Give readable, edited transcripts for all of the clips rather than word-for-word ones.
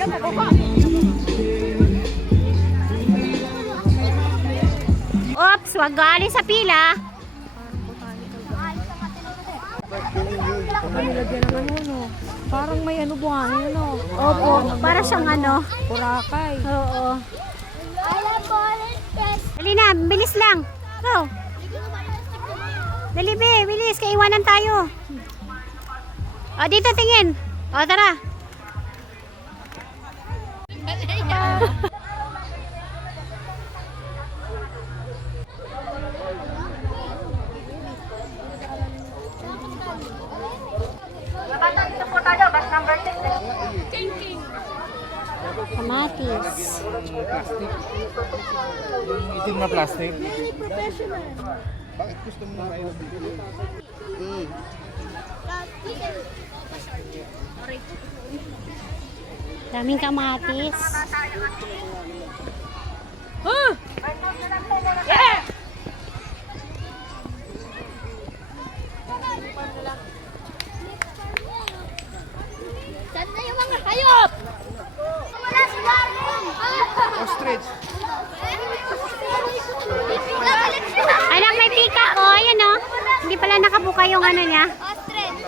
Oops, wag gali sa pila. Nilagyan ng ano, no? Parang may ano buhangin, no? Opo, para siyang ano. Boracay. Oo. Dali na, bilis lang. Go. Dali be, bilis, kaiwanan tayo. O, dito tingin. O, tara. Dito po tayo, bus number 6. Kamatis. Yung itim na plastic. Bakit gusto mo na ilog dito? Daming kamatis. Yeah! Saan na yung mga hayop? Wala si Marlon! Ostrich. Anak, may pika ko. Ayan o. Hindi pala nakabuka yung ano niya. Ostrich!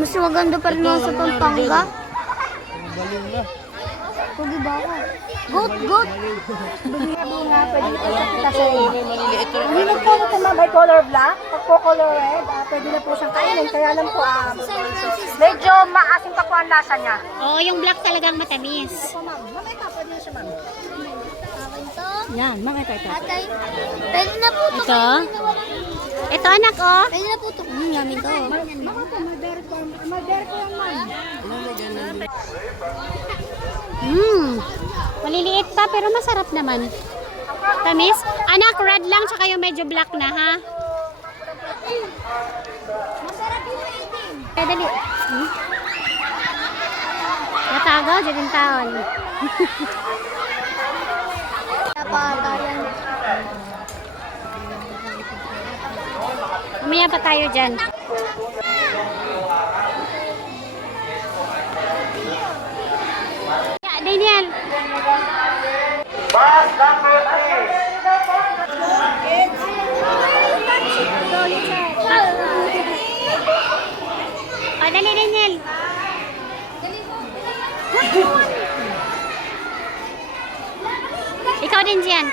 Mas maganda pa rin sa Pampanga. Baliw na. Pugi ba ako? Goat, goat! Hindi po ito na by color black. Pag po color red, pwede na po siyang kainin. Kaya lang po, San Francisco. medyo maasim pa po ang lasa niya. Oo, yung black talagang matamis. Ma'am, ito, pwede na siya, ma'am. Akin to. Yan, ma'am, ito. Atay. Pwede na po ito. Ito? Ito anak oh. Pwede na po ito. Namin to. Ma'am, ito, mag-dairy po yan, ma'am. Maliliit pa pero masarap naman. Tamis? Anak, red lang tsaka yung medyo black na ha. Masarap yung eating. Dali. Natagaw, dyan taon. Napatayan. Umaya pa tayo dyan. Yeah, Daniel. Bus number 3. O, dali Daniel. Ikaw din dyan.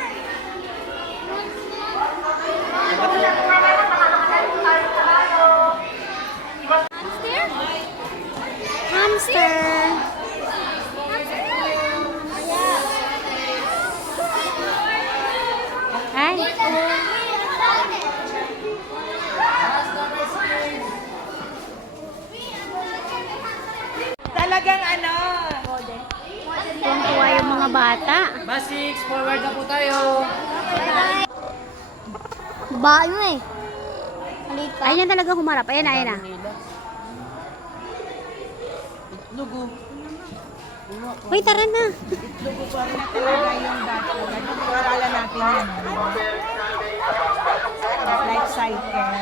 Hamster. Ay. Talagang ano? Tuwang-tuwa yung mga bata. Bus 6, forward na po tayo. Babae mo eh. Maliit pa. Ayun na talaga humarap. Ayan na, ayan na. Lugo. Uy, tara na. Talaga yung bato. Nag-aaralan natin yan. Life cycle.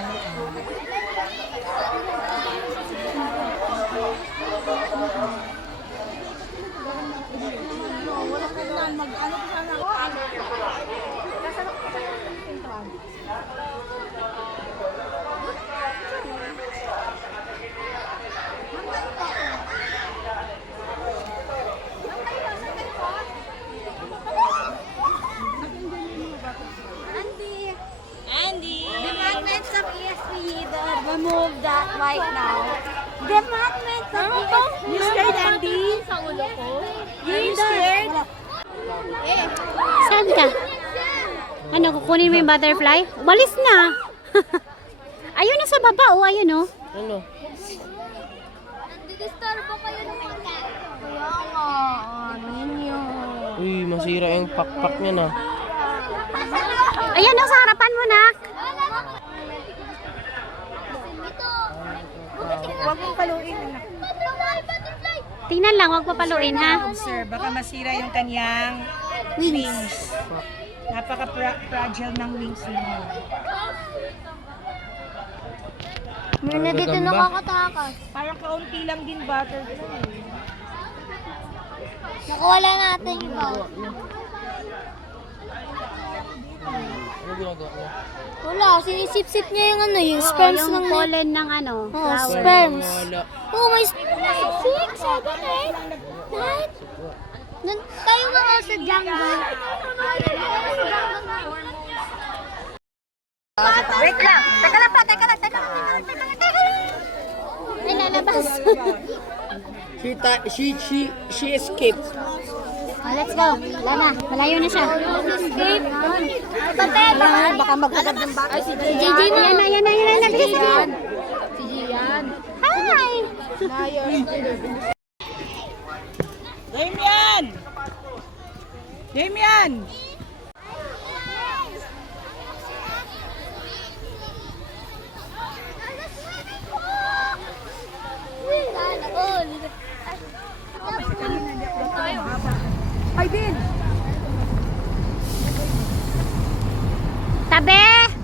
The magnets of ESP, remove that right now. The magnets of ESP. You scared, Andy? Sa ulo ko. You scared? Saan ka? Ano, kukunin mo yung butterfly? Walis na. Ayun na sa baba, oh, ayun oh. Ano? Nandidisturbo kayo ng mga cat. Kaya nga, ninyo. Uy, masira yung pakpak niya na. Ayan oh, sa harapan mo, nak. Ito. Huwag mong paluin. Butterfly, butterfly. Tingnan lang, huwag papaluin ha. Sir, baka masira yung kanyang wings. Napaka-fragile ng wings niya. Meron na dito Gagamba. nakakatakas. Parang kaunti lang din butterfly. Kukuwala natin yung iba. Ano ginagawa niya? Wala, sinisip-sip niya yung ano, yung sperms yung ng pollen ng ano, Oh, flower. sperms. Wala. Oh, may 6, 7, 8, 9. Tayo mga sa jungle. Wait lang. Teka lang. Ay, lalabas. She escaped. Oh, let's go. Wala na. Malayo na siya. Escape. Baka magkagad ng baka. Si JJ na. Yan na. Bilis ka. Hi! Damian! Tabi!